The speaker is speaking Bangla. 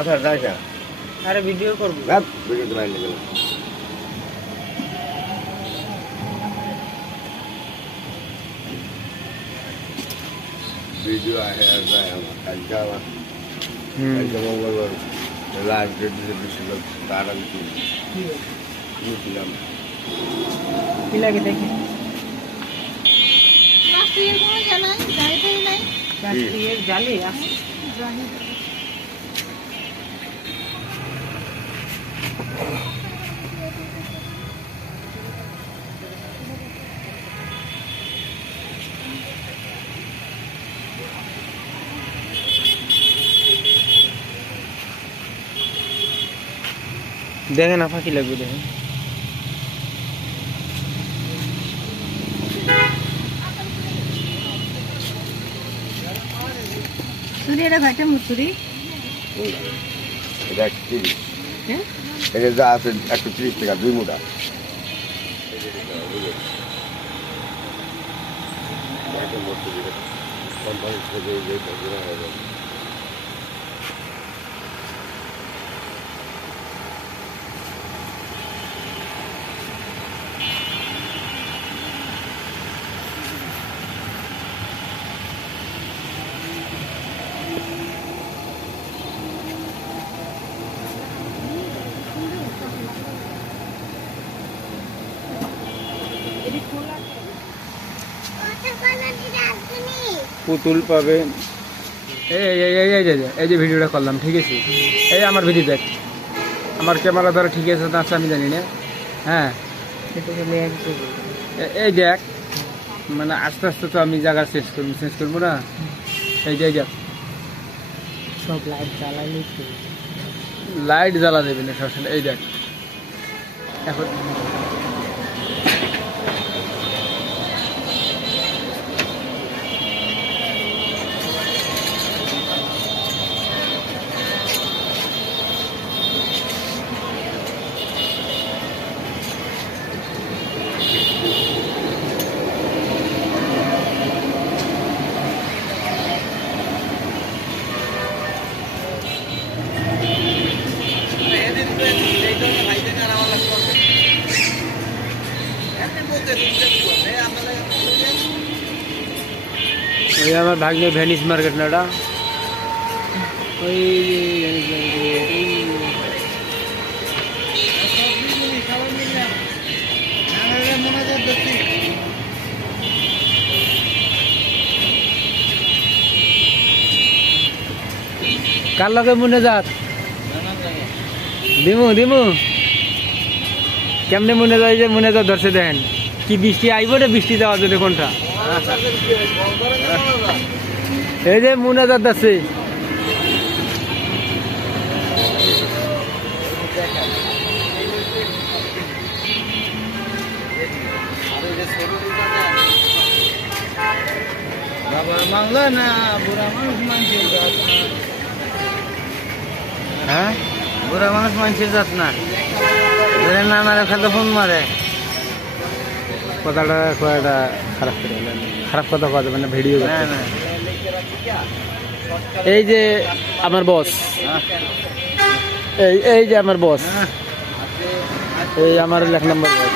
আচ্ছা যাই না, আরে ভিডিও করবো। ভিডিও তো বাইরে গেল। ভিডিও আহে আর যায় আমার কালকে আমার কালকে মঙ্গলবার লাস্ট ডেট দিয়েছিল, তার আমি কিনছিলাম। কি লাগে দেখি জালি আছে। দেখেন না ফাঁকি লাগবে দেখেন। মুসুরি এটা ভাইটা মুসুরি এটা 30, এটা যা আছে 130 টাকা 2 মুঠা। পুতুল পাবে। এই যে ভিডিওটা করলাম, ঠিক আছে? এই আমার ভিডিও দেখ, আমার ক্যামেরা ধরো ঠিক আছে না আছে আমি জানি না। হ্যাঁ এই দেখ, মানে আস্তে আস্তে তো আমি জায়গা চেঞ্জ করবো না। এই যে সব লাইট জ্বালাইলে লাইট জ্বালা দেবে না সবসময়। এই দেখ এখন ওই আমার ভাগ্নে ভ্যানিস মার্কেট না ওটা, ওই কার লগে মনে যাত দিমু কেমনে মনে যায় যে মনে যা ধরছে দেন কি বৃষ্টি আইব রে, বৃষ্টি যাওয়া যদি কোনটা এই যে মনে যা আছে মাংলো না বুড়া মানুষ মানছে, হ্যাঁ বুড়া মানুষ মানছে যাত না না মারে খাদ্য ফোন মারে কথাটা কয়টা খারাপ করে খারাপ কথা কথা মানে ভিডিও। এই যে আমার বস, এই যে আমার বস, এই আমার 1 নম্বর বস।